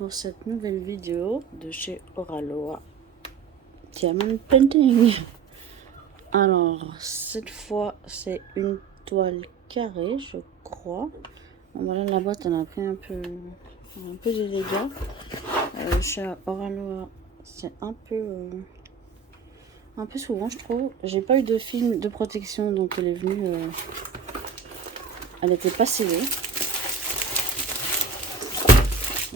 pour cette nouvelle vidéo de chez Oraloa Diamond Painting. Alors cette fois c'est une toile carrée, je crois. Bon, voilà, la boîte elle a pris un peu de dégâts. Chez Oraloa c'est un peu souvent, je trouve. J'ai pas eu de film de protection, donc elle est venue, elle était pas scellée.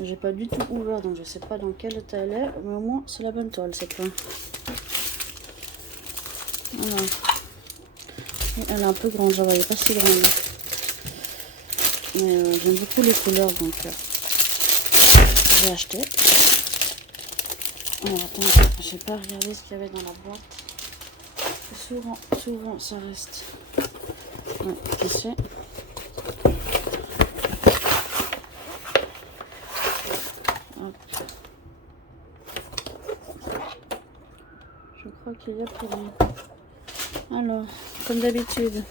J'ai pas du tout ouvert, donc je sais pas dans quel état elle est, mais au moins c'est la bonne toile cette fois. Voilà. Et elle est un peu grande, j'en voyais pas si grande. Mais j'aime beaucoup les couleurs, donc j'ai acheté. Alors attends, j'ai pas regardé ce qu'il y avait dans la boîte. Souvent ça reste. Ouais, tu sais. Hop. Je crois qu'il y a pour lui. Alors, comme d'habitude,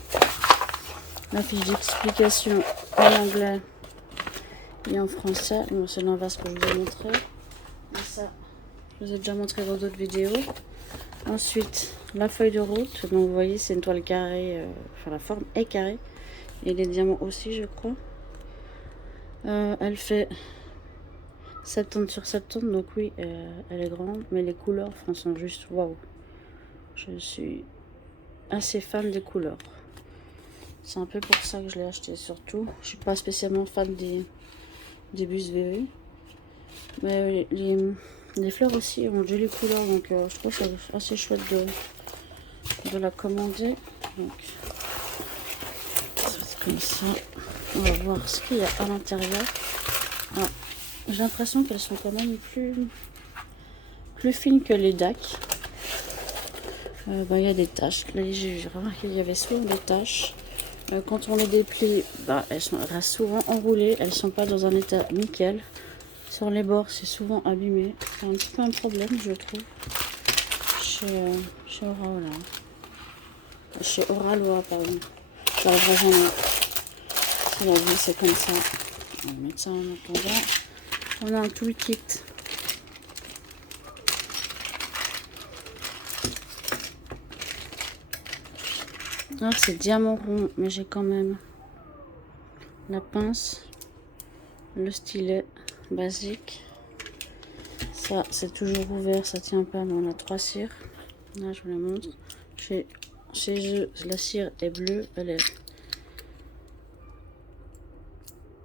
la fiche d'explication en anglais et en français. Bon, c'est l'inverse que je vous ai montré. Et ça, je vous ai déjà montré dans d'autres vidéos. Ensuite, la feuille de route. Donc, vous voyez, c'est une toile carrée. Enfin, la forme est carrée. Et les diamants aussi, je crois. Elle fait 70 sur 70. Donc, oui, elle est grande. Mais les couleurs sont juste waouh. Je suis assez fan des couleurs. C'est un peu pour ça que je l'ai acheté surtout. Je suis pas spécialement fan des bus VV. Mais les fleurs aussi ont de jolies couleurs. Donc je trouve que c'est assez chouette de la commander. Donc c'est comme ça. On va voir ce qu'il y a à l'intérieur. Ah, j'ai l'impression qu'elles sont quand même plus fines que les DAC. Il y a des taches. Là, j'ai remarqué qu'il y avait souvent des taches. Quand on les déplie, elles restent souvent enroulées. Elles ne sont pas dans un état nickel. Sur les bords, c'est souvent abîmé. C'est un petit peu un problème, je trouve. Chez Oraloa. Chez Oraloa, pardon. Dans la vraie c'est la vie, c'est comme ça. On va mettre ça en attendant. On a un toolkit. Alors c'est diamant rond, mais j'ai quand même la pince, le stylet basique. Ça c'est toujours ouvert, ça tient pas, mais on a 3 cires. Là je vous la montre. Chez eux, la cire est bleue, elle est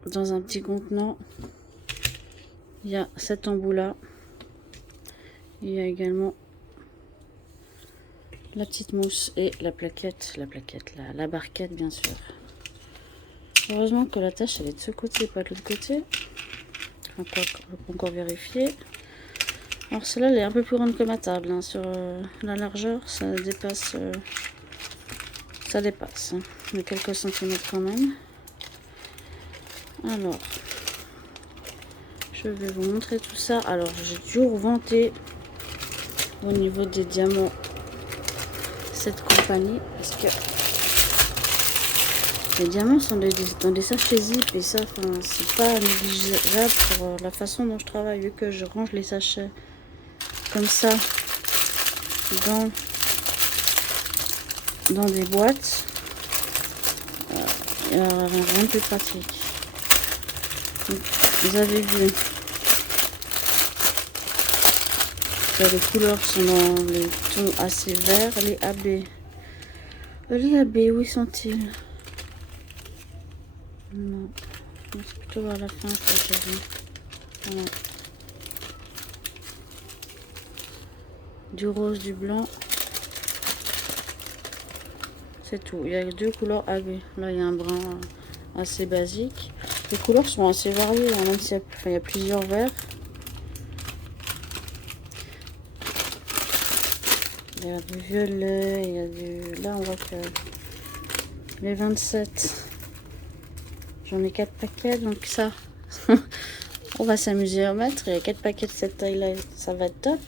dans un petit contenant. Il y a cet embout là. Il y a également la petite mousse et la barquette bien sûr. Heureusement que la tâche elle est de ce côté, pas de l'autre côté. Enfin, quoi, on peut encore vérifier. Alors celle-là elle est un peu plus grande que ma table. Hein. Sur la largeur, ça dépasse de quelques centimètres quand même. Alors, je vais vous montrer tout ça. Alors, j'ai toujours vanté au niveau des diamants cette compagnie parce que les diamants sont dans des sachets zip et ça, c'est pas négligeable pour la façon dont je travaille, vu que je range les sachets comme ça dans des boîtes. Rien de plus pratique. Donc, vous avez vu que les couleurs sont dans les tons assez verts. Les AB, où sont-ils? Non, c'est plutôt vers la fin, je crois que j'ai vu. Voilà. Du rose, du blanc. C'est tout. Il y a 2 couleurs AB. Là, il y a un brun assez basique. Les couleurs sont assez variées, hein, même s'il y a plusieurs verts. Il y a du violet, il y a du... Là, on voit que les 27, j'en ai 4 paquets, donc ça, on va s'amuser à mettre. Il y a 4 paquets de cette taille-là, ça va être top.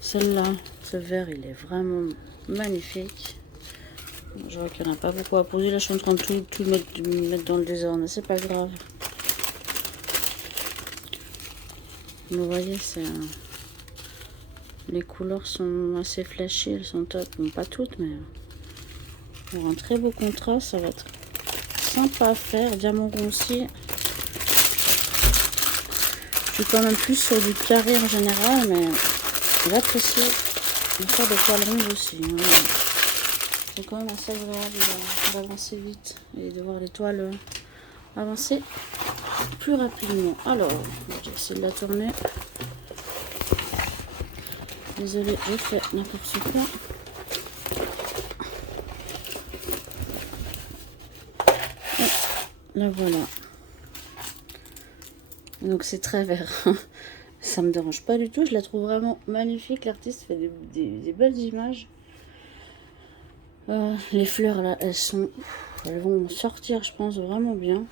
Celle-là, ce vert, il est vraiment magnifique. Je vois qu'il n'y en a pas beaucoup à poser. Là, je suis en train de tout mettre dans le désordre, mais c'est pas grave. Vous voyez, les couleurs sont assez flashy, elles sont top. Bon, pas toutes, mais pour un très beau contraste, ça va être sympa à faire. Diamant rond aussi. Je suis quand même plus sur du carré en général, mais j'apprécie de faire des toiles rondes aussi. Hein. C'est quand même assez agréable d'avancer vite et de voir les toiles avancer plus rapidement. Alors, j'ai essayé de la tourner. Désolée, je fais n'importe quoi. Et la voilà. Donc c'est très vert. Ça me dérange pas du tout. Je la trouve vraiment magnifique. L'artiste fait des belles images. Les fleurs là, elles vont sortir, je pense, vraiment bien.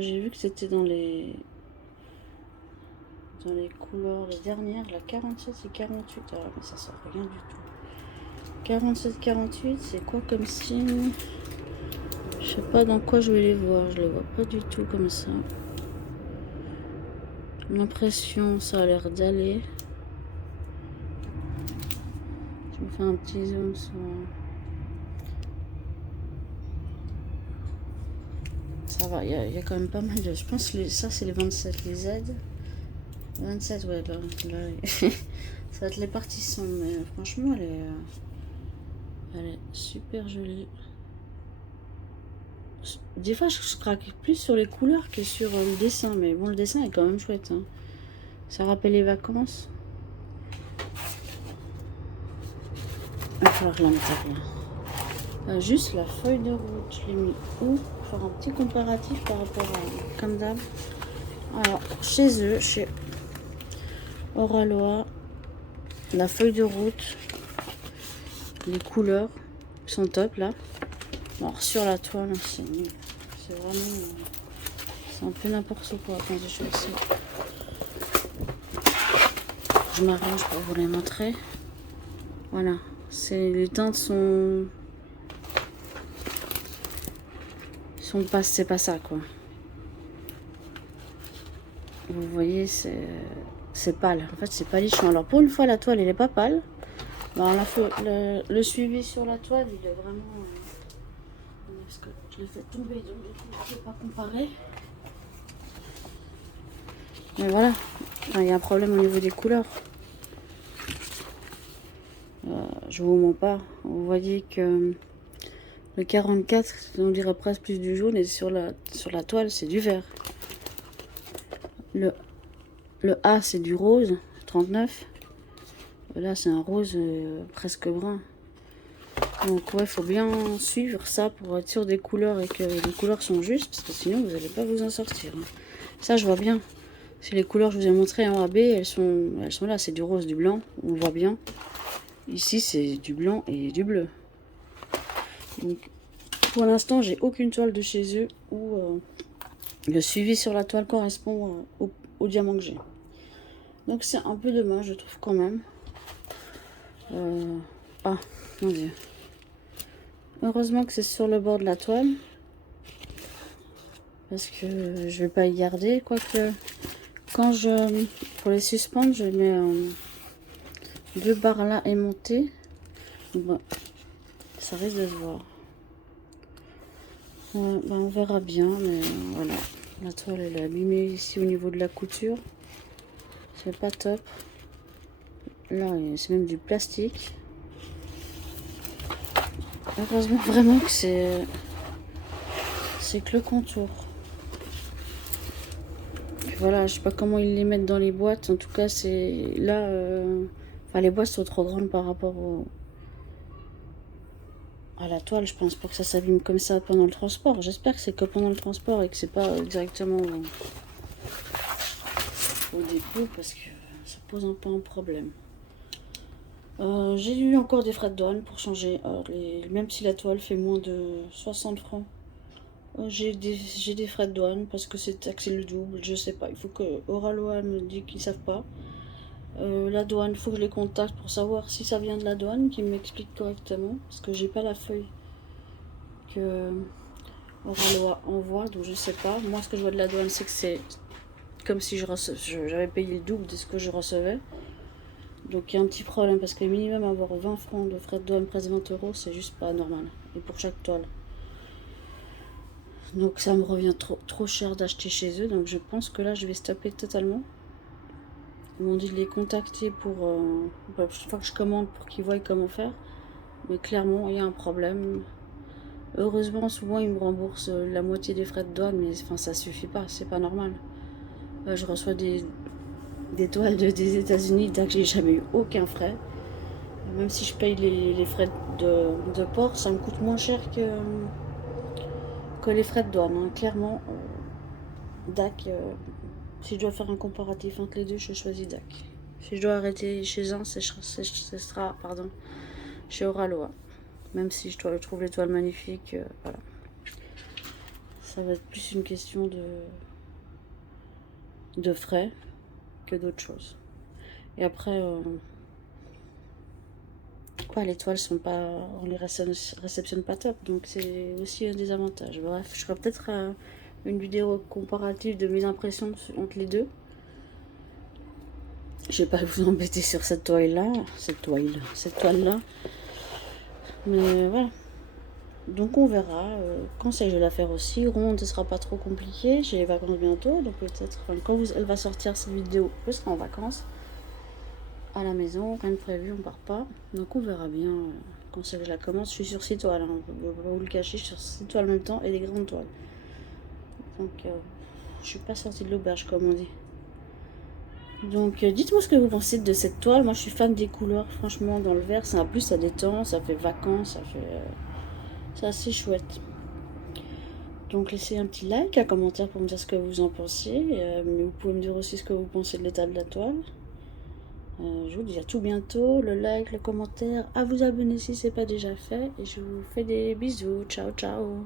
J'ai vu que c'était dans les couleurs, les dernières, la 47 et 48. Ah, mais ça sort rien du tout. 47-48, c'est quoi comme signe? Je sais pas dans quoi je vais les voir. Je les vois pas du tout comme ça. L'impression, ça a l'air d'aller. Je me fais un petit zoom sur... Ça va, il y a quand même pas mal de... Je pense que ça, c'est les 27, les Z. 27, ouais, là ça va être les parties sombres, mais franchement, elle est super jolie. Des fois, je craque plus sur les couleurs que sur le dessin, mais bon, le dessin est quand même chouette. Hein. Ça rappelle les vacances. Il va falloir que je la mette à rien. Juste la feuille de route, je l'ai mis où? Pour faire un petit comparatif par rapport à comme d'hab. Alors, chez eux, chez Oralois, la feuille de route, les couleurs sont top là. Alors sur la toile, c'est nul. C'est vraiment... c'est un peu n'importe quoi. Attendez, je vais essayer. Je m'arrange pour vous les montrer. Voilà. Les teintes sont pas... c'est pas ça quoi. Vous voyez, c'est pâle. En fait, c'est pâlichon. Alors pour une fois, la toile, elle est pas pâle. Alors, le suivi sur la toile, il est vraiment... parce que je l'ai fait tomber, donc du coup, je ne peux pas comparer. Mais voilà, il y a un problème au niveau des couleurs. Je vous mens pas. Vous voyez que le 44, on dirait presque plus du jaune, et sur la toile, c'est du vert. Le A, c'est du rose, 39. Là, c'est un rose presque brun. Donc ouais, il faut bien suivre ça pour être sûr des couleurs et que les couleurs sont justes, parce que sinon vous n'allez pas vous en sortir. Ça, je vois bien. Si les couleurs que je vous ai montrées en AB, elles sont là. C'est du rose, du blanc, on voit bien. Ici, c'est du blanc et du bleu. Donc, pour l'instant, j'ai aucune toile de chez eux où le suivi sur la toile correspond au diamant que j'ai. Donc, c'est un peu dommage, je trouve quand même. Ah, mon Dieu. Heureusement que c'est sur le bord de la toile. Parce que je vais pas y garder. Quoique, pour les suspendre, je mets 2 barres là aimantées. Bon, ça risque de se voir. Ben, on verra bien, mais voilà. La toile, elle est abîmée ici au niveau de la couture. C'est pas top. Là, c'est même du plastique. Heureusement vraiment que c'est que le contour. Puis voilà, je sais pas comment ils les mettent dans les boîtes. En tout cas, c'est là. Enfin, les boîtes sont trop grandes par rapport à la toile, je pense, pour que ça s'abîme comme ça pendant le transport. J'espère que c'est que pendant le transport et que c'est pas directement au dépôt, parce que ça pose un peu un problème. J'ai eu encore des frais de douane pour changer. Même si la toile fait moins de 60 francs, j'ai des frais de douane parce que c'est taxé le double. Je sais pas. Il faut que Oralois me dise qu'ils savent pas. La douane, il faut que je les contacte pour savoir si ça vient de la douane, qu'ils m'expliquent correctement. Parce que j'ai pas la feuille que Oralois envoie, donc je sais pas. Moi, ce que je vois de la douane, c'est que c'est comme si j'avais payé le double de ce que je recevais. Donc il y a un petit problème parce que minimum avoir 20 francs de frais de douane presque 20 euros, c'est juste pas normal. Et pour chaque toile. Donc ça me revient trop cher d'acheter chez eux. Donc je pense que là je vais stopper totalement. Ils m'ont dit de les contacter pour chaque fois que je commande pour qu'ils voient comment faire. Mais clairement il y a un problème. Heureusement souvent ils me remboursent la moitié des frais de douane. Mais enfin ça suffit pas, c'est pas normal. Je reçois des toiles des États-Unis, que j'ai jamais eu aucun frais. Même si je paye les frais de port, ça me coûte moins cher que les frais de douane. Hein. Clairement, DAC, si je dois faire un comparatif entre les deux, je choisis DAC. Si je dois arrêter chez un, ce sera chez Oraloa. Même si je trouve les toiles magnifiques, voilà. Ça va être plus une question de frais que d'autres choses. Et après, les toiles sont pas, on les réceptionne pas top, donc c'est aussi un des avantages. Bref, je ferai peut-être une vidéo comparative de mes impressions entre les deux. Je vais pas vous embêter sur cette toile là, mais voilà. Donc on verra. Conseil, je vais la faire aussi ronde, ce sera pas trop compliqué. J'ai les vacances bientôt, donc peut-être quand elle va sortir cette vidéo, je serai en vacances à la maison, rien de prévu, on part pas. Donc on verra bien quand je la commence. Je suis sur 6 toiles, hein, je vais pas vous le cacher, je suis sur 6 toiles en même temps et des grandes toiles. Donc je suis pas sortie de l'auberge comme on dit. Donc dites-moi ce que vous pensez de cette toile. Moi je suis fan des couleurs, franchement dans le vert, en plus ça détend, ça fait vacances, c'est assez chouette. Donc laissez un petit like, un commentaire pour me dire ce que vous en pensez. Mais vous pouvez me dire aussi ce que vous pensez de l'état de la toile. Je vous dis à tout bientôt, le like, le commentaire, à vous abonner si ce n'est pas déjà fait. Et je vous fais des bisous. Ciao, ciao.